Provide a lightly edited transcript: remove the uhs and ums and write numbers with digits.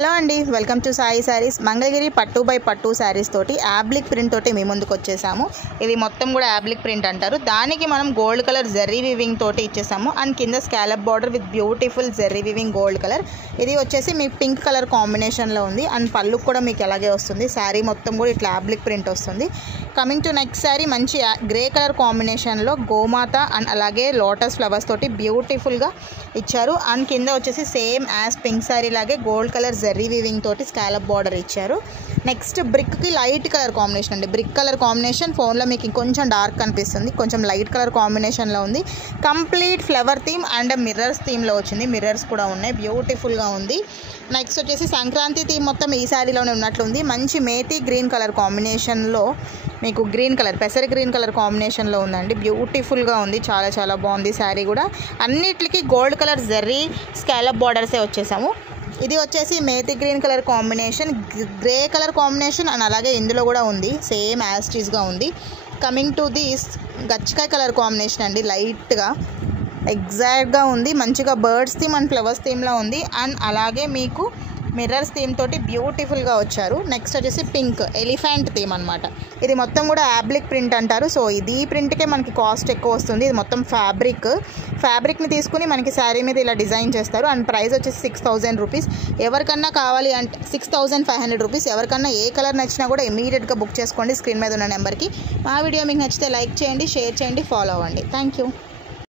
Hello అండి, welcome to Sai saris. Mangalagiri పట్టు by పట్టు సారీస్ తోటి యాబ్లిక్ ప్రింట్ తోటి మీ ముందుకు వచ్చేసాము. ఇది మొత్తం కూడా యాబ్లిక్ ప్రింట్ అంటారు. దానికి మనం గోల్డ్ కలర్ జెర్రీ వివింగ్ తోటి ఇచ్చేసాము. అండ్ కింద scallop border with beautiful Jerry weaving gold colour. ఇది వచ్చేసి మీకు పింక్ కలర్ కాంబినేషన్లో ఉంది. అండ్ పళ్ళు కూడా మీకు అలాగే వస్తుంది. శారీ మొత్తం కూడా ఇట్లా యాబ్లిక్ ప్రింట్ వస్తుంది. కమింగ్ టు నెక్స్ట్ శారీ, మంచి గ్రే కలర్ కాంబినేషన్లో గోమాత అండ్ అలాగే లోటస్ ఫ్లవర్స్ తోటి బ్యూటిఫుల్గా ఇచ్చారు. అండ్ కింద వచ్చేసి సేమ్ యాజ్ పింక్ శారీ లాగే గోల్డ్ కలర్ జెర్రీ వీవింగ్ తోటి స్కాలప్ బార్డర్ ఇచ్చారు. నెక్స్ట్ బ్రిక్కి లైట్ కలర్ కాంబినేషన్ అండి. బ్రిక్ కలర్ కాంబినేషన్ ఫోన్లో మీకు ఇంకొంచెం డార్క్ కనిపిస్తుంది, కొంచెం లైట్ కలర్ కాంబినేషన్లో ఉంది. Complete flower theme and mirrors థీమ్లో వచ్చింది. మిర్రర్స్ కూడా ఉన్నాయి, బ్యూటిఫుల్గా ఉంది. నెక్స్ట్ వచ్చేసి సంక్రాంతి థీమ్ మొత్తం ఈ శారీలోనే ఉన్నట్లుంది. మంచి మేతి గ్రీన్ కలర్ కాంబినేషన్లో మీకు గ్రీన్ కలర్ పెసర గ్రీన్ కలర్ కాంబినేషన్లో ఉందండి. బ్యూటిఫుల్గా ఉంది, చాలా చాలా బాగుంది శారీ కూడా. అన్నిటికీ గోల్డ్ కలర్ జెర్రీ స్కాలప్ బార్డర్సే వచ్చేసాము. ఇది వచ్చేసి methi green colour combination, grey colour combination and అలాగే ఇందులో కూడా ఉంది, సేమ్ యాస్టీస్గా ఉంది. కమింగ్ టు దిస్ గచ్చకాయ కలర్ కాంబినేషన్ అండి, లైట్గా ఎగ్జాక్ట్గా ఉంది. మంచిగా బర్డ్స్ థీమ్ అండ్ ఫ్లవర్స్ థీమ్లో ఉంది. అండ్ అలాగే మీకు మిర్రర్స్ థీమ్ తోటి బ్యూటిఫుల్గా వచ్చారు. నెక్స్ట్ వచ్చేసి పింక్ ఎలిఫెంట్ థీమ్ అనమాట. ఇది మొత్తం కూడా యాబ్లిక్ ప్రింట్ అంటారు. సో ఇది ప్రింట్కే మనకి కాస్ట్ ఎక్కువ వస్తుంది. ఇది మొత్తం ఫ్యాబ్రిక్ని తీసుకుని మనకి శారీ మీద ఇలా డిజైన్ చేస్తారు. అండ్ ప్రైస్ వచ్చేసి 6000 రూపీస్. ఎవరికన్నా కావాలి అంటే 6500 రూపీస్. ఎవరికన్నా ఏ కలర్ నచ్చినా కూడా ఇమీడియట్గా బుక్ చేసుకోండి స్క్రీన్ మీద ఉన్న నెంబర్కి. మా వీడియో మీకు నచ్చితే లైక్ చేయండి, షేర్ చేయండి, ఫాలో అవ్వండి. Thank you.